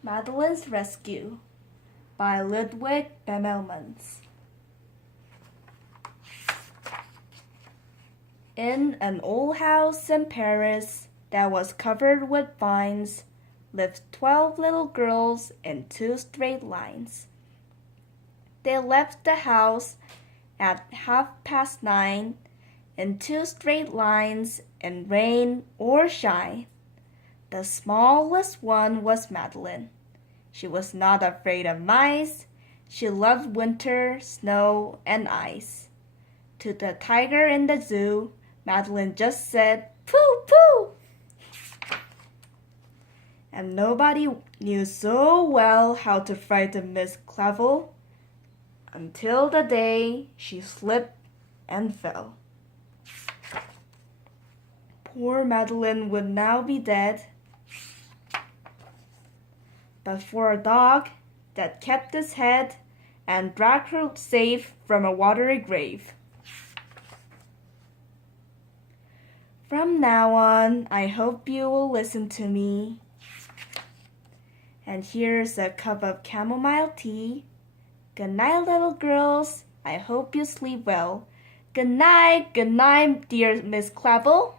Madeline's Rescue by Ludwig Bemelmans. In an old house in Paris that was covered with vines lived 12 little girls in 2 straight lines. They left the house at 9:30 in 2 straight lines in rain or shine. The smallest one was Madeline. She was not afraid of mice. She loved winter, snow, and ice. To the tiger in the zoo, Madeline just said, "Pooh, pooh!" And nobody knew so well how to frighten Miss Clavel until the day she slipped and fell. Poor Madeline would now be dead, but for a dog that kept his head and dragged her safe from a watery grave. From now on, I hope you will listen to me. And here's a cup of chamomile tea. Good night, little girls. I hope you sleep well. Good night, dear Miss Clavel.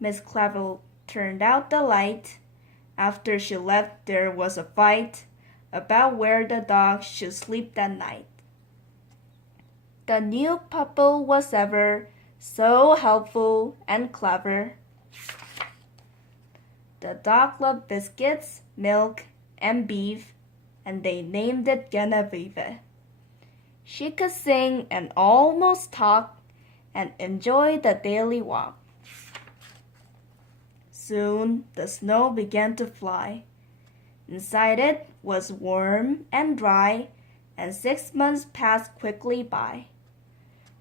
Miss Clavel turned out the light. After she left, there was a fight about where the dog should sleep that night. The new couple was ever so helpful and clever. The dog loved biscuits, milk, and beef, and they named it Genevieve. She could sing and almost talk and enjoy the daily walk. Soon the snow began to fly. Inside it was warm and dry, and 6 months passed quickly by.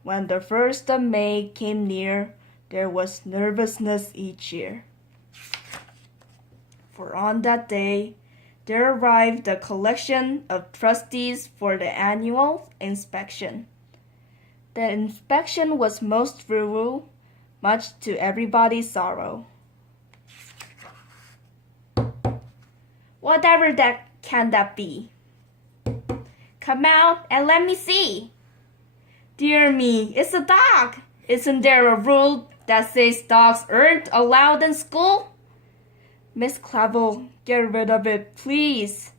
When the 1st of May came near, there was nervousness each year. For on that day, there arrived a collection of trustees for the annual inspection. The inspection was most thorough, much to everybody's sorrow. Whatever can that be? Come out and let me see. Dear me, it's a dog. Isn't there a rule that says dogs aren't allowed in school? Miss Clavel, get rid of it, please,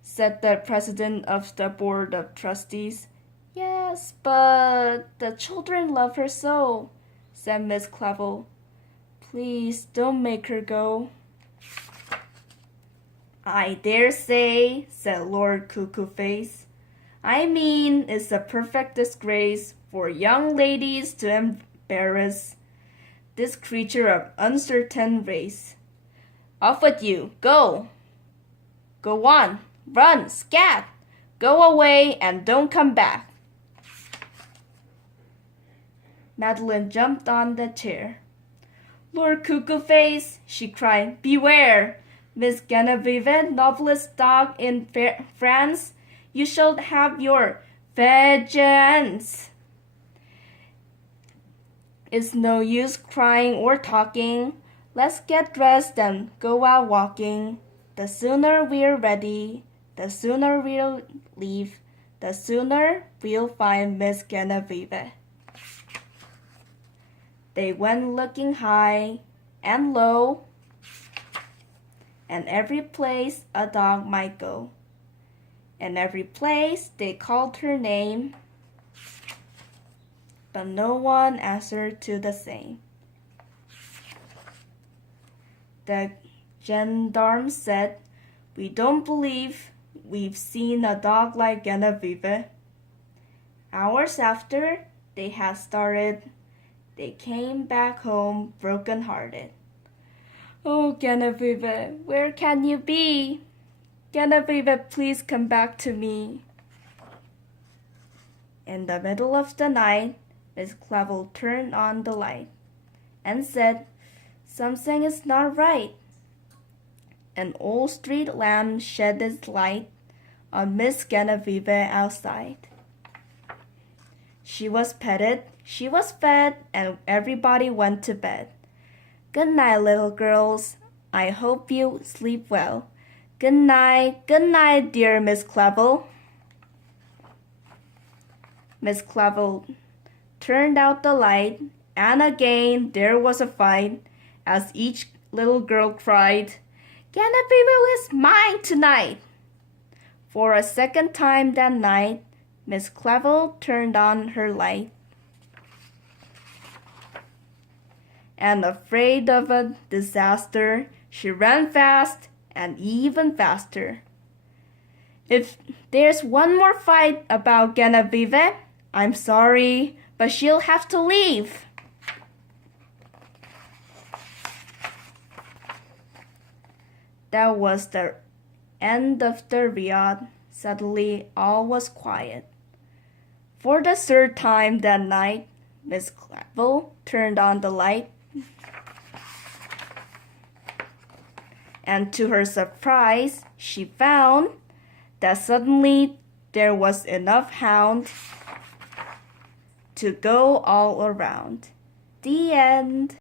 said the president of the board of trustees. Yes, but the children love her so, said Miss Clavel. Please don't make her go. I dare say, said Lord Cuckoo-Face. I mean, it's a perfect disgrace for young ladies to embarrass this creature of uncertain race. Off with you, go! Go on, run, scat! Go away and don't come back. Madeline jumped on the chair. Lord Cuckoo-Face, she cried, beware! Miss Genevieve, noblest dog in France, you shall have your vengeance. It's no use crying or talking. Let's get dressed and go out walking. The sooner we're ready, the sooner we'll leave, the sooner we'll find Miss Genevieve. They went looking high and low, and every place a dog might go. And every place they called her name, but no one answered to the same. The gendarme said, "We don't believe we've seen a dog like Genevieve." Hours after they had started, they came back home broken-hearted. Oh, Genevieve, where can you be? Genevieve, please come back to me. In the middle of the night, Miss Clavel turned on the light and said, "Something is not right." An old street lamp shed its light on Miss Genevieve outside. She was petted, she was fed, and everybody went to bed. Good night, little girls. I hope you sleep well. Good night, dear Miss Clavel. Miss Clavel turned out the light, and again there was a fight, as each little girl cried, Genevieve is mine tonight. For a second time that night, Miss Clavel turned on her light. And afraid of a disaster, she ran fast and even faster. If there's one more fight about Genevieve, I'm sorry, but she'll have to leave. That was the end of the riot. Suddenly, all was quiet. For the third time that night, Miss Clavel turned on the light. And to her surprise, she found that suddenly there was enough hound to go all around. The end.